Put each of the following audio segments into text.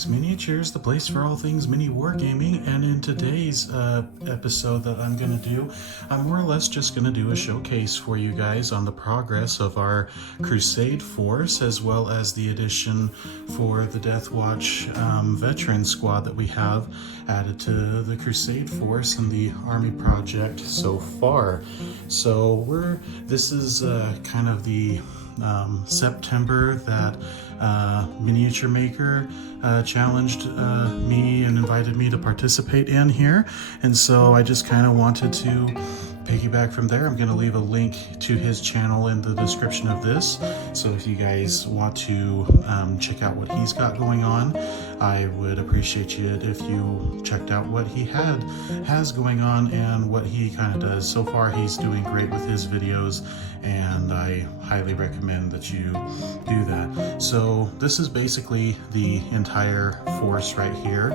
Mike's Miniatures, the place for all things mini wargaming, and in today's episode that I'm going to do, I'm more or less just going to do a showcase for you guys on the progress of our Crusade force, as well as the addition for the Deathwatch veteran squad that we have added to the Crusade force and the Army project so far. So this is kind of the September that Minitature Maker challenged me and invited me to participate in here, and so I just kind of wanted to piggyback from there. I'm going to leave a link to his channel in the description of this, so if you guys want to check out what he's got going on, I would appreciate it if you checked out what he has going on and what he kind of does. So far he's doing great with his videos, and I highly recommend that you do that. So this is basically the entire force right here.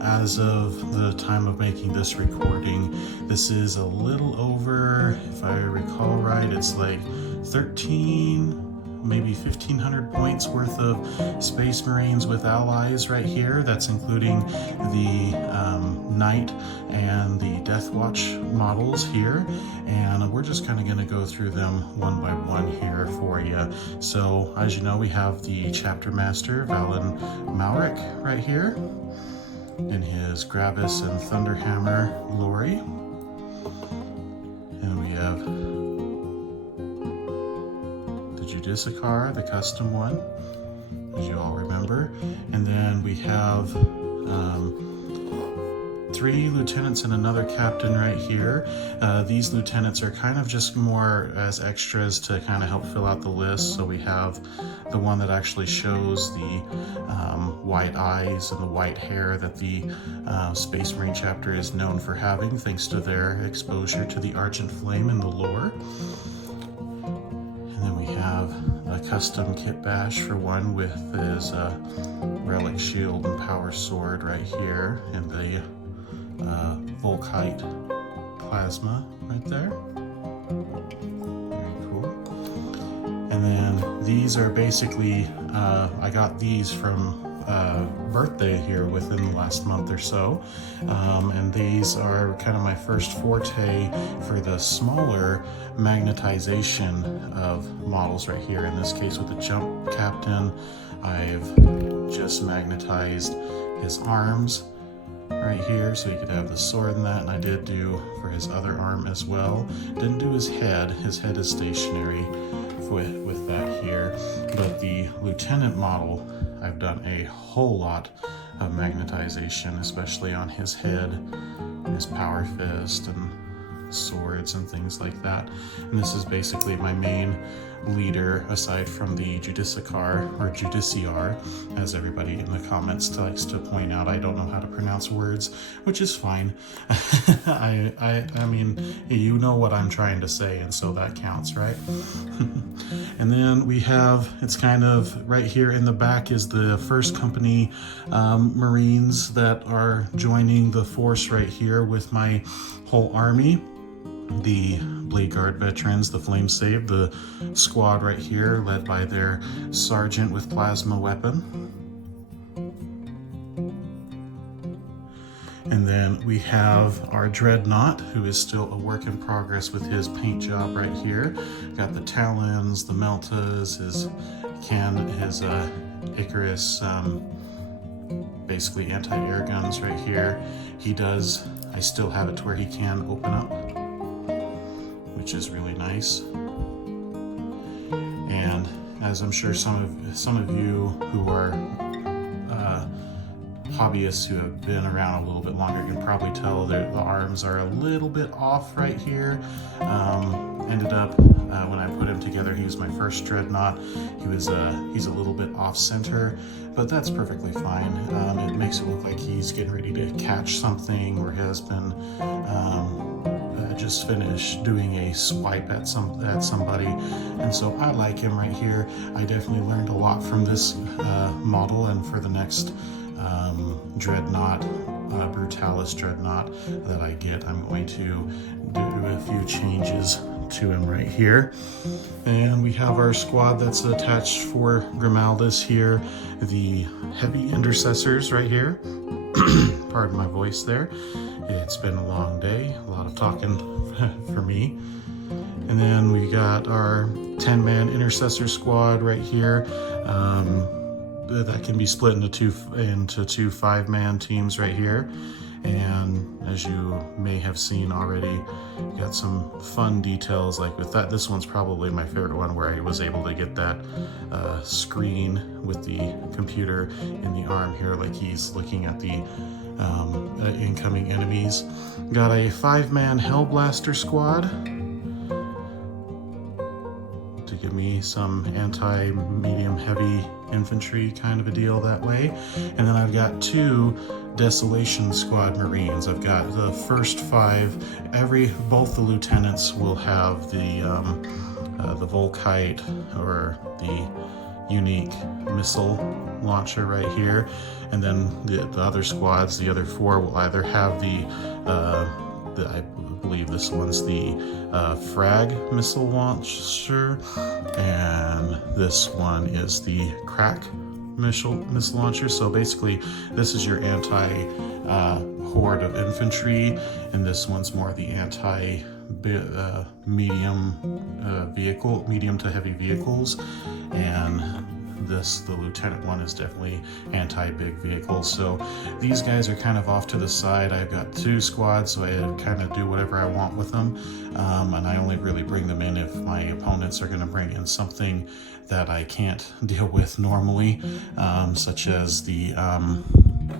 As of the time of making this recording, this is a little over, if I recall right, it's like 13, maybe 1,500 points worth of Space Marines with allies right here. That's including the Knight and the Deathwatch models here, and we're just kind of going to go through them one by one here for you. So as you know, we have the Chapter Master Valen Malric right here in his Gravis and Thunderhammer glory, and we have the Judicicar, the custom one, as you all remember, and then we have 3 lieutenants and another captain right here. These lieutenants are kind of just more as extras to kind of help fill out the list. So we have the one that actually shows the white eyes and the white hair that the Space Marine chapter is known for having, thanks to their exposure to the Argent Flame in the lore. And then we have a custom kit bash for one with his relic shield and power sword right here, and the Volkite plasma right there. Very cool. And then these are basically, I got these from birthday here within the last month or so, and these are kind of my first forte for the smaller magnetization of models right here. In this case with the Jump Captain, I've just magnetized his arms right here, so he could have the sword and that, and I did do for his other arm as well. Didn't do his head. His head is stationary with that here, but the lieutenant model, I've done a whole lot of magnetization, especially on his head, his power fist, and swords and things like that. And this is basically my main leader, aside from the Judicicar, or Judiciar, as everybody in the comments likes to point out. I don't know how to pronounce words, which is fine. I mean, you know what I'm trying to say, and so that counts, right? And then we have, it's kind of right here in the back is the first company Marines that are joining the force right here with my whole army. The Blade Guard veterans, the Flame Save, the squad right here led by their sergeant with plasma weapon. And then we have our Dreadnought, who is still a work in progress with his paint job right here. Got the Talons, the Meltas, his Icarus, basically anti-air guns right here. I still have it to where he can open up, which is really nice. And as I'm sure some of you who are hobbyists who have been around a little bit longer can probably tell that the arms are a little bit off right here. Ended up when I put him together, he was my first Dreadnought. He's a little bit off center, but that's perfectly fine. It makes it look like he's getting ready to catch something, or has been just finished doing a swipe at somebody, and so I like him right here. I definitely learned a lot from this model, and for the next Dreadnought, Brutalis Dreadnought that I get, I'm going to do a few changes to him right here. And we have our squad that's attached for Grimaldus here, the heavy intercessors right here. Pardon my voice there. It's been a long day, a lot of talking for me. And then we got our 10-man intercessor squad right here. That can be split into two 5-man teams right here. And as you may have seen already, got some fun details like with that. This one's probably my favorite one, where I was able to get that screen with the computer in the arm here, like he's looking at the incoming enemies. Got a 5-man Hellblaster squad to give me some anti-medium heavy infantry kind of a deal that way. And then I've got 2 Desolation Squad Marines. I've got the first 5. Both the lieutenants will have the Volkite, or the unique missile launcher right here. And then the other squads, the other 4, will either have I believe this one's the frag missile launcher, and this one is the crack missile launcher. So basically, this is your anti-horde of infantry, and this one's more the medium to heavy vehicles, and the lieutenant one is definitely anti-big vehicles. So these guys are kind of off to the side. I've got 2 squads, so I kind of do whatever I want with them, and I only really bring them in if my opponents are going to bring in something that I can't deal with normally, such as the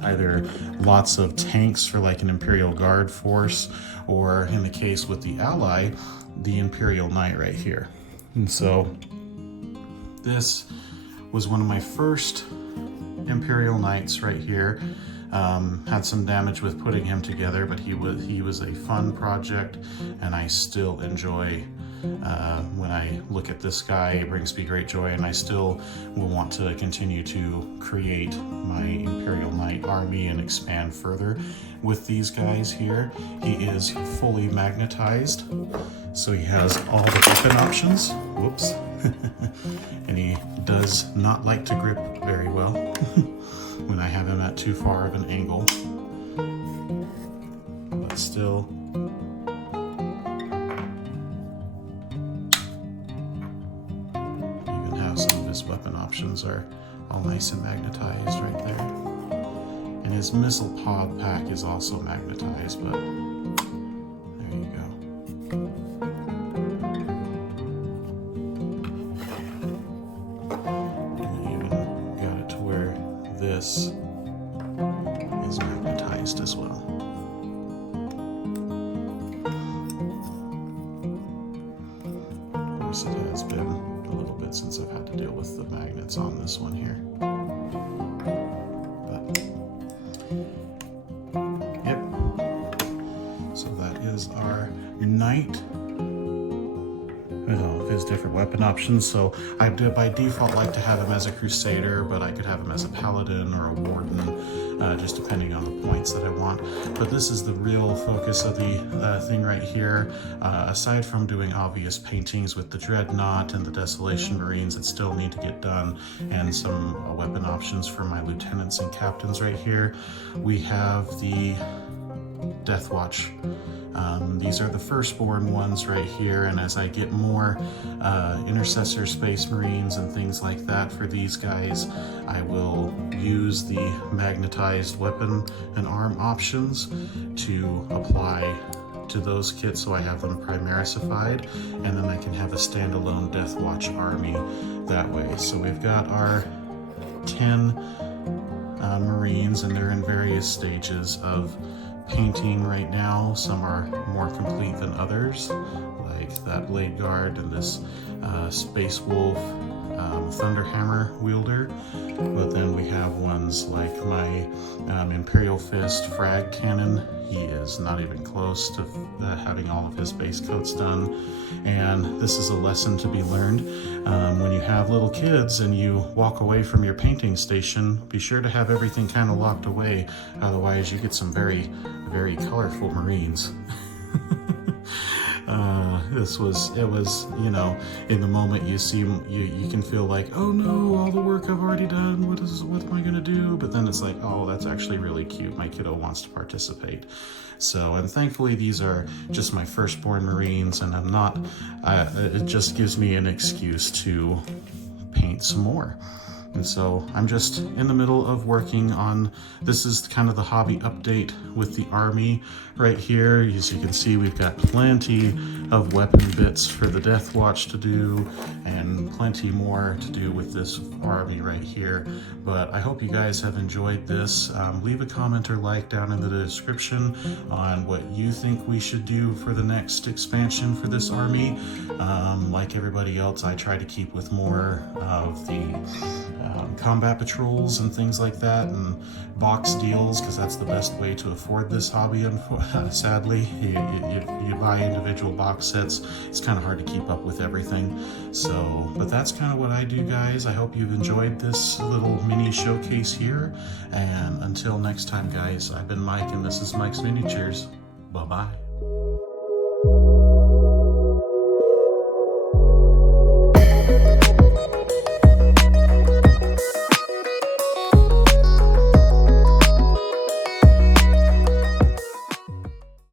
either lots of tanks for like an Imperial Guard force, or in the case with the ally, the Imperial Knight right here. And so this was one of my first Imperial Knights right here. Had some damage with putting him together, but he was a fun project, and I still enjoy when I look at this guy. It brings me great joy, and I still will want to continue to create my Imperial Knight army and expand further with these guys here. He is fully magnetized, so he has all the weapon options. Whoops. And he does not like to grip very well when I have him at too far of an angle, but still even have some of his weapon options are all nice and magnetized right there. And his missile pod pack is also magnetized, but there you go. This is magnetized as well. Of course, it has been a little bit since I've had to deal with the magnets on this one here. But, yep. So that is our Knight. Of his different weapon options. So I do by default like to have him as a Crusader, but I could have him as a Paladin or a Warden, just depending on the points that I want. But this is the real focus of the thing right here. Aside from doing obvious paintings with the Dreadnought and the Desolation Marines that still need to get done, and some weapon options for my lieutenants and captains right here, we have the Deathwatch. These are the firstborn ones right here, and as I get more Intercessor Space Marines and things like that for these guys, I will use the magnetized weapon and arm options to apply to those kits, so I have them primaricified, and then I can have a standalone Deathwatch army that way. So we've got our 10 Marines, and they're in various stages of painting right now. Some are more complete than others, like that Blade Guard and this Space Wolf Thunderhammer wielder. But then we have ones like my Imperial Fist Frag Cannon. He is not even close to having all of his base coats done. And this is a lesson to be learned. When you have little kids and you walk away from your painting station, be sure to have everything kind of locked away. Otherwise you get some very, very colorful Marines. It was, you know, in the moment you can feel like, oh no, all the work I've already done, what am I gonna do? But then it's like, oh, that's actually really cute. My kiddo wants to participate. So, and thankfully these are just my firstborn Marines, and it just gives me an excuse to paint some more. And so I'm just in the middle of working on, this is kind of the hobby update with the army right here. As you can see, we've got plenty of weapon bits for the Deathwatch to do, and plenty more to do with this army right here. But I hope you guys have enjoyed this. Leave a comment or like down in the description on what you think we should do for the next expansion for this army. Like everybody else, I try to keep with more of the combat patrols and things like that, and box deals, because that's the best way to afford this hobby. Sadly, you buy individual box sets, it's kind of hard to keep up with everything. So, but that's kind of what I do, guys. I hope you've enjoyed this little mini showcase here, and until next time, guys, I've been Mike, and this is Mike's Minitures. Bye-bye.